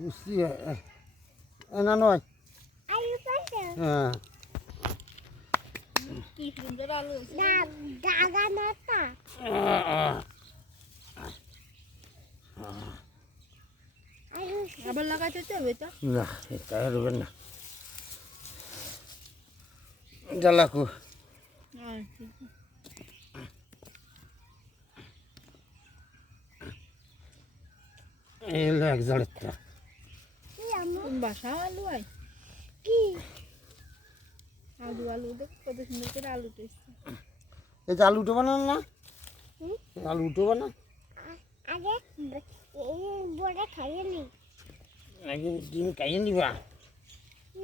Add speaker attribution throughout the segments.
Speaker 1: মিষ্টি না নয় হ্যাঁ
Speaker 2: আবার লাগাইতে তো হবে তো
Speaker 1: না এটা হবে না জ্বালাকু
Speaker 2: হ্যাঁ, ঠিক আছে।
Speaker 1: এই হলো এক জড়েরটা
Speaker 2: বাসা আলু আই
Speaker 3: কি
Speaker 2: আলু আলু দেখ কত সুন্দর করে আলু টেস্ট
Speaker 1: এই যে আলু উঠে বানান না? এই আলু উঠে বানা
Speaker 3: আগে বড় খাইয়ে নি
Speaker 1: আগে ডিম খাইয়ে নিবা।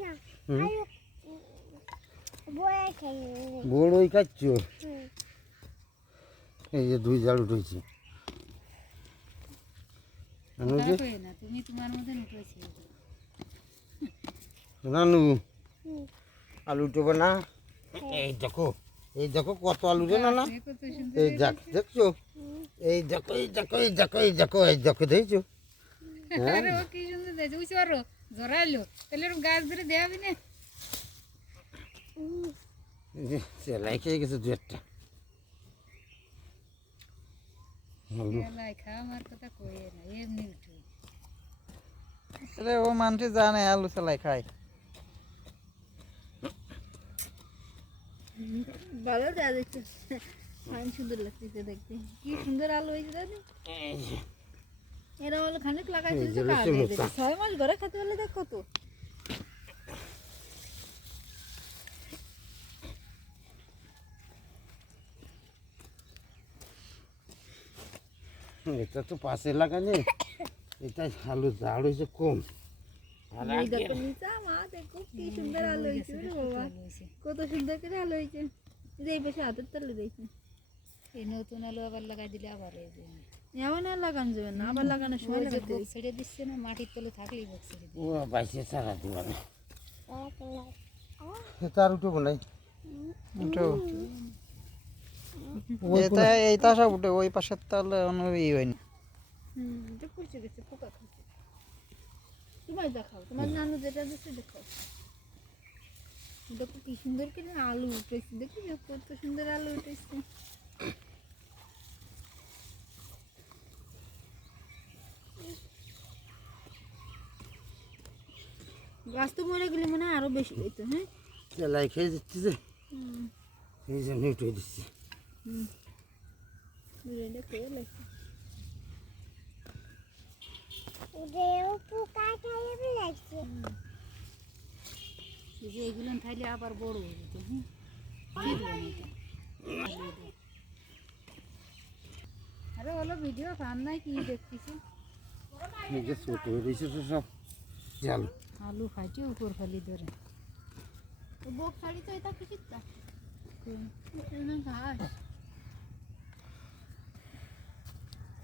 Speaker 3: না? আলু বড় খাইয়ে নি
Speaker 1: বড় ওই খাচ্ছ এই যে দুই জাল উঠেছে নানু। আলু উঠবে না? এই দেখো এই দেখো কত আলু রে না এই দেখ দেখছ? এই দেখো এই দেখো এই দেখো এই দেখো এই দেখো দেখছ? হ্যাঁ। সেলাই খেয়ে গেছে দু একটা।
Speaker 2: খাওয়া আমার কথা
Speaker 4: ও মানুষ জানে আলু চালাই খায়।
Speaker 2: ভালো যা দেখছে ফাইন সুন্দর লাগতেছে দেখতে। কি সুন্দর আলু হয়েছে দাদা এরা হলো খানিক তো
Speaker 1: মোটা।
Speaker 2: ছয় মাস ঘরে খেতে পারলে দেখ কত।
Speaker 1: এটা তো পাশে লাগালে এটা আলু ঝাড় হয়েছে কম।
Speaker 2: আলু কত সুন্দর করে আলু হয়েছে। এই পাশে হাতের তলে দেখি
Speaker 5: এই নতুন আলু আবার লাগাই দিলে আবার
Speaker 2: এমন আর লাগানো যাবে না আবার লাগানোর সময় লাগাতে
Speaker 5: ছেড়ে দিচ্ছে না মাটির তলে থাকলেই বুক ছেড়ে দিচ্ছে।
Speaker 1: ও বাইশে সারা দিবা না তার উঠবো নাই
Speaker 4: উঠো। এটা এই তাসা উঠে ওই পাশের তাহলে ই হয়নি।
Speaker 2: তোমার দেখাও তোমার নানু যেটা দিচ্ছে দেখাও। দেখো কি সুন্দর করে আলু উঠেছে দেখি কত সুন্দর আলু উঠেছে। গাছ তো মরে গেলে মনে আরও বেশি হইতো হ্যাঁ?
Speaker 1: খেয়ে দিচ্ছি যে। এই জন্য উঠে দিচ্ছি।
Speaker 5: এগুলো আবার বড় হয়ে যেত
Speaker 2: আরে হলো ভিডিও ফান নাই কি দেখতেছি
Speaker 1: ছোট হয়ে রয়েছে তো সব। জাল
Speaker 5: আলু খাইছে উপর খালি ধরে।
Speaker 2: তো বোক শাড়ি তো? এটা কি চিত্তা ঘাস।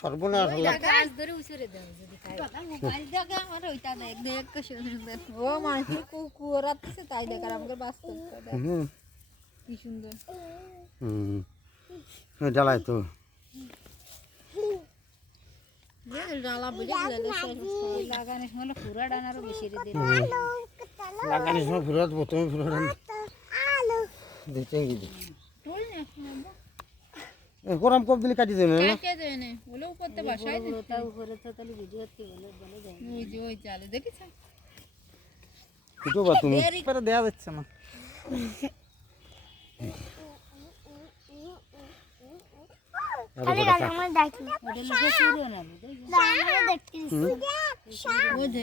Speaker 1: সর্বনাশ
Speaker 2: তাই দেখ আর আমাকে বাস্তব কি সুন্দর
Speaker 1: হুম ডালাই তো
Speaker 5: লাগানোর সময়
Speaker 1: ফুরাত প্রথমে ফুরাত গিয়ে
Speaker 2: না
Speaker 1: গরম কপ দিলে কাটি দেবে না?
Speaker 2: কে দেবে না বলে উপরতে বাসায় দে
Speaker 5: ওটা উপরে তো তাহলে ভিডিও বলে বলে যায়
Speaker 2: ওই যে ওই চালে
Speaker 1: তুমি
Speaker 4: পরে যাচ্ছে না।
Speaker 5: লোকে পুরো না বুঝলি
Speaker 3: আমার দেখতেছি।
Speaker 2: ওই যে